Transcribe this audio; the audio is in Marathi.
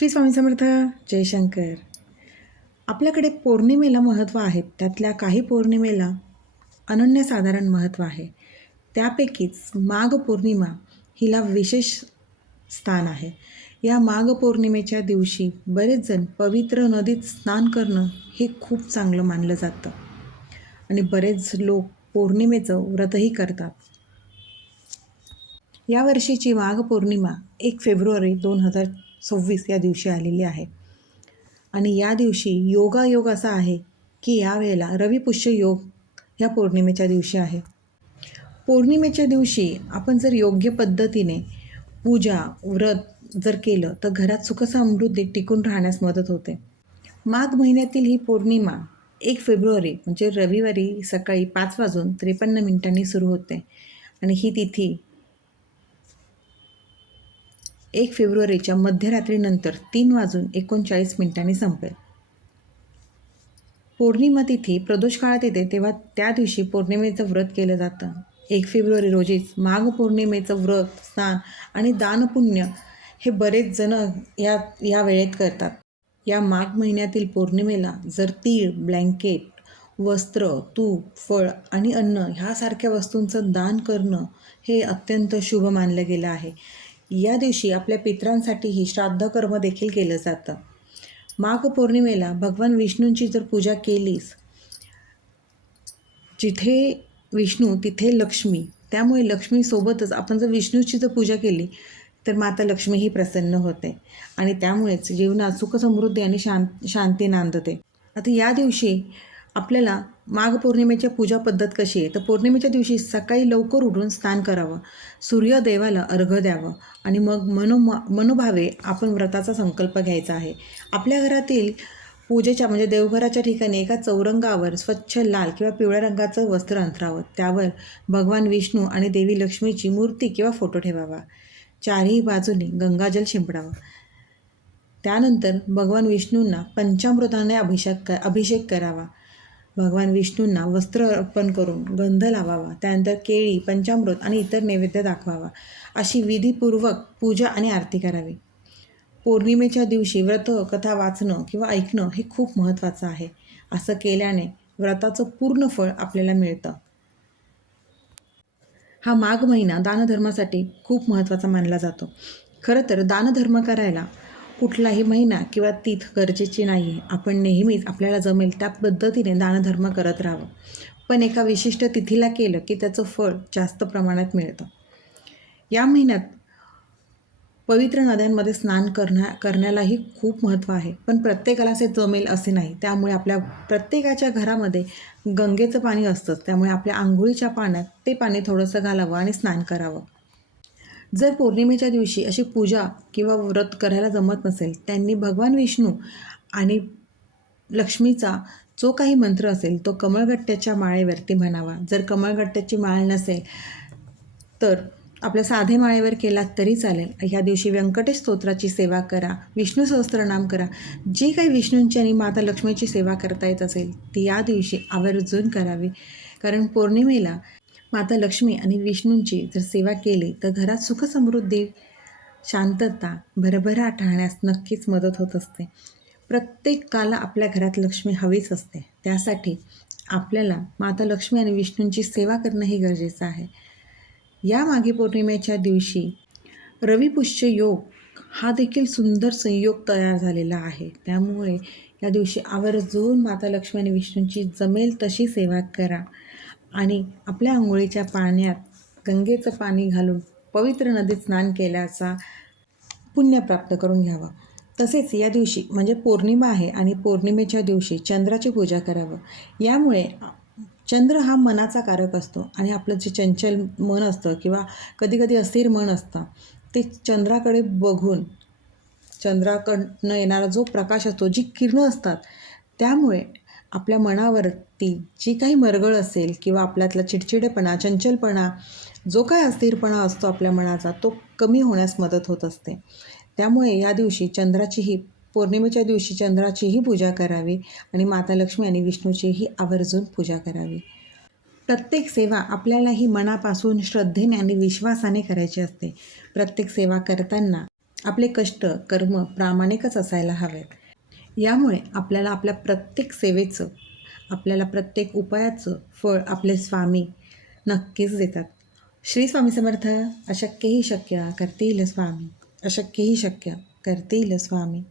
श्री स्वामी समर्थ जयशंकर आपल्याकडे पौर्णिमेला महत्त्व आहे. त्यातल्या काही पौर्णिमेला अनन्यसाधारण महत्त्व आहे. त्यापैकीच माघ पौर्णिमा हिला विशेष स्थान आहे. या माघ पौर्णिमेच्या दिवशी बरेच जण पवित्र नदीत स्नान करणं हे खूप चांगलं मानलं जातं. आणि बरेच लोक पौर्णिमेचं व्रतही करतात. यावर्षीची माघ पौर्णिमा एक फेब्रुवारी दोन हजार सव्वीस या दिवशी आलेली आहे. आणि या दिवशी योगायोग असा आहे की यावेळेला रविपुष्य योग या पौर्णिमेच्या दिवशी आहे. पौर्णिमेच्या दिवशी आपण जर योग्य पद्धतीने पूजा व्रत जर केलं तर घरात सुखसमृद्धी टिकून राहण्यास मदत होते. माघ महिन्यातील ही पौर्णिमा एक फेब्रुवारी म्हणजे रविवारी सकाळी पाच वाजून त्रेपन्न मिनिटांनी सुरू होते. आणि ही तिथी एक फेब्रुवारीच्या मध्यरात्रीनंतर तीन वाजून एकोणचाळीस मिनिटांनी संपेल. पौर्णिमा तिथी प्रदोष काळात येते तेव्हा त्या दिवशी पौर्णिमेचं व्रत केलं जातं. एक फेब्रुवारी रोजीच माघ पौर्णिमेचं व्रत स्नान आणि दानपुण्य हे बरेच जण या या वेळेत करतात. या माघ महिन्यातील पौर्णिमेला जर तीळ ब्लँकेट वस्त्र तूप फळ आणि अन्न ह्यासारख्या वस्तूंचं दान करणं हे अत्यंत शुभ मानलं गेलं आहे. या दिवशी आपल्या पितरांसाठीही श्राद्ध कर्म देखील केलं जातं. माघ पौर्णिमेला भगवान विष्णूंची जर पूजा केलीस जिथे विष्णू तिथे लक्ष्मी त्यामुळे लक्ष्मीसोबतच आपण जर विष्णूची जर पूजा केली तर माता लक्ष्मीही प्रसन्न होते आणि त्यामुळेच जीवनात सुखसमृद्धी आणि शांत शांती नांदते. आता या दिवशी आपल्याला माघ पौर्णिमेच्या पूजा पद्धत कशी आहे? तर पौर्णिमेच्या दिवशी सकाळी लवकर उठून स्नान करावं सूर्यदेवाला अर्घ द्यावं आणि मग मनो मनोभावे आपण व्रताचा संकल्प घ्यायचा आहे. आपल्या घरातील पूजेच्या म्हणजे देवघराच्या ठिकाणी एका चौरंगावर स्वच्छ लाल किंवा पिवळ्या रंगाचं वस्त्र अंतरावं त्यावर भगवान विष्णू आणि देवी लक्ष्मीची मूर्ती किंवा फोटो ठेवावा. चारही बाजूने गंगाजल शिंपडावं. त्यानंतर भगवान विष्णूंना पंचामृताने अभिषेक क अभिषेक करावा. भगवान विष्णूंना वस्त्र अर्पण करून गंध लावावा त्यानंतर केळी पंचामृत आणि इतर नैवेद्य दाखवावा. अशी विधीपूर्वक पूजा आणि आरती करावी. पौर्णिमेच्या दिवशी व्रत कथा वाचणं किंवा ऐकणं हे खूप महत्त्वाचं आहे. असं केल्याने व्रताचं पूर्ण फळ आपल्याला मिळतं. हा माघ महिना दानधर्मासाठी खूप महत्त्वाचा मानला जातो. खरं तर दानधर्म करायला कुठलाही महिना किंवा तीथ गरजेची नाही आहे आपण नेहमीच आपल्याला जमेल त्या पद्धतीने दानधर्म करत राहावं. पण एका विशिष्ट तिथीला केलं की त्याचं फळ जास्त प्रमाणात मिळतं. या महिन्यात पवित्र नद्यांमध्ये स्नान करण्या करण्यालाही खूप महत्त्व आहे. पण प्रत्येकाला असे जमेल असे नाही. त्यामुळे आपल्या प्रत्येकाच्या घरामध्ये गंगेचं पाणी असतंच. त्यामुळे आपल्या आंघोळीच्या पाण्यात ते पाणी थोडंसं घालावं आणि स्नान करावं. जर पौर्णिमेच्या दिवशी अशी पूजा किंवा व्रत करायला जमत नसेल त्यांनी भगवान विष्णू आणि लक्ष्मीचा जो काही मंत्र असेल तो कमळगट्ट्याच्या माळेवरती म्हणावा. जर कमळगट्ट्याची माळ नसेल तर आपल्या साधे माळेवर केलात तरी चालेल. ह्या दिवशी व्यंकटेश स्तोत्राची सेवा करा विष्णू सहस्त्रनाम करा. जी काही विष्णूंची आणि माता लक्ष्मीची सेवा करता येत असेल ती या दिवशी आवर्जून करावी. कारण पौर्णिमेला माता लक्ष्मी आणि विष्णूंची जर सेवा केली तर घरात सुखसमृद्धी शांतता भरभराट राहण्यास नक्कीच मदत होत असते. प्रत्येकाला आपल्या घरात लक्ष्मी हवीच असते. त्यासाठी आपल्याला माता लक्ष्मी आणि विष्णूंची सेवा करणं हे गरजेचं आहे. या मागे पौर्णिमेच्या दिवशी रविपुष्य योग हा देखील सुंदर संयोग तयार झालेला आहे. त्यामुळे या दिवशी आवर्जून माता लक्ष्मी आणि विष्णूंची जमेल तशी सेवा करा. आणि आपल्या आंघोळीच्या पाण्यात गंगेचं पाणी घालून पवित्र नदीत स्नान केल्याचा पुण्य प्राप्त करून घ्यावा. तसेच या दिवशी म्हणजे पौर्णिमा आहे आणि पौर्णिमेच्या दिवशी चंद्राची पूजा करावं. यामुळे चंद्र हा मनाचा कारक असतो आणि आपलं जे चंचल मन असतं किंवा कधीकधी अस्थिर मन असतं ते चंद्राकडे बघून चंद्राकडनं येणारा जो प्रकाश असतो जी किरणं असतात त्यामुळे आपल्या मनावरती जी काही मरगळ असेल किंवा आपल्यातला चिडचिडेपणा चंचलपणा जो काय अस्थिरपणा असतो आपल्या मनाचा तो कमी होण्यास मदत होत असते. त्यामुळे या दिवशी चंद्राचीही पौर्णिमेच्या दिवशी चंद्राचीही पूजा करावी आणि माता लक्ष्मी आणि विष्णूचीही आवर्जून पूजा करावी. प्रत्येक सेवा आपल्यालाही मनापासून श्रद्धेने आणि विश्वासाने करायची असते. प्रत्येक सेवा करताना आपले कष्ट कर्म प्रामाणिकच असायला हवेत. यामुळे आपल्याला आपल्या प्रत्येक सेवेचं आपल्याला प्रत्येक उपायाचं फळ आपले स्वामी नक्कीच देतात. श्री स्वामी समर्थ अशक्यही शक्य करतील स्वामी अशक्यही शक्य करतील स्वामी.